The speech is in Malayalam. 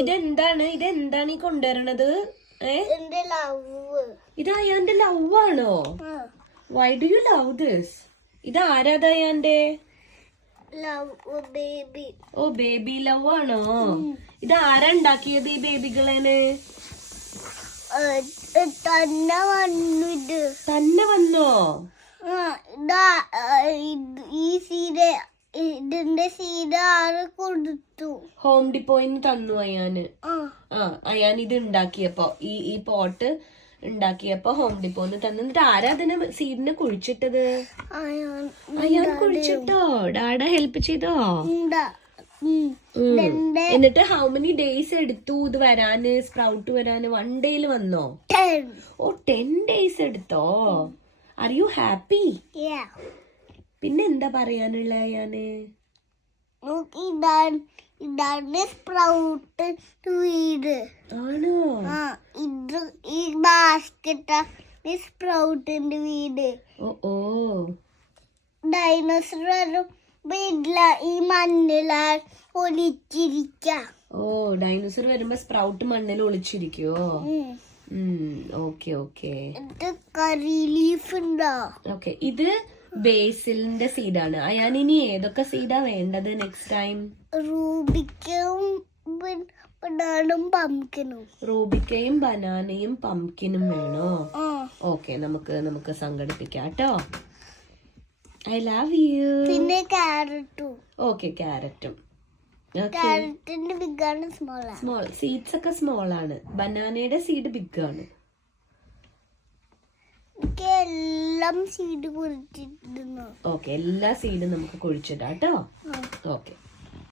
ഇതെന്താണ് ഈ കൊണ്ടുവരണത്? ഇത് അയാന്റെ ലവ് ആണോ? Why do you love this? ഇത് ആരാധ അയാന്റെ? ഓ ബേബി ലവ് ആണോ? ഇത് ആരാ ഉണ്ടാക്കിയത് ഈ ബേബികളേന്? തന്നെ വന്നോ? ഇതിന്റെ സീഡ ആറ് കൊടുത്തു. ഹോം ഡിപ്പോയിന്ന് തന്നു അയാന്. അയാൻ ഇത് ഉണ്ടാക്കിയപ്പോ ഈ പോട്ട് ഉണ്ടാക്കിയപ്പോ ഹോം ഡിപ്പോന്ന് തന്നു. എന്നിട്ട് ആരാ അതിന് സീഡിനെ കുഴിച്ചിട്ടത്? അയാൻ കുഴിച്ചിട്ടോ? ഡാഡ ഹെൽപ്പ് ചെയ്തോ? എന്നിട്ട് ഹൗ മെനി ഡേയ്സ് എടുത്തു ഇത് വരാന്, സ്പ്രൗട്ട് വരാന്? 1 ഡേയിൽ വന്നോ? ഓ 10 ഡേയ്സ് എടുത്തോ? Are you happy? പിന്നെ എന്താ പറയാനുള്ള അയാന്? ഇതാണ് സ്പ്രൗട്ട് വീട് ആണോ? ഇത് ഈ ബാസ്കറ്റ് സ്പ്രൗട്ടിന്റെ വീട്. ഓ ഡൈനോസർ വീട്ടില ഈ മണ്ണിലാ ഒളിച്ചിരിക്ക. ഓ ഡൈനോസർ വരുമ്പോ സ്പ്രൗട്ട് മണ്ണിൽ ഒളിച്ചിരിക്കോ? ഓക്കെ. ഇത് കറി ലീഫ് ഉണ്ടോ? ഓക്കെ, ഇത് ബേസിലിന്റെ സീഡാണ്. അയാൻ ഇനി ഏതൊക്കെ സീഡാ വേണ്ടത് നെക്സ്റ്റ് ടൈം? റൂബിക്കയും ബനാനയും പംകിനും വേണോ? ഓക്കെ, നമുക്ക് സംഘടിപ്പിക്കാം കേട്ടോ. I love you. പിന്നെ ക്യാരറ്റും. ഓക്കെ, ക്യാരറ്റും. ക്യാരറ്റിന്റെ ബിഗ് ആണ് സ്മോൾ. സീഡ്സ് ഒക്കെ സ്മോൾ ആണ്. ബനാനയുടെ സീഡ് ബിഗ് ആണ്. എല്ലാം സീഡ് കുഴിച്ചിടുന്നു. ഓക്കെ, എല്ലാ സീഡും നമുക്ക് കുഴിച്ചിടാം കേട്ടോ. ഓക്കെ.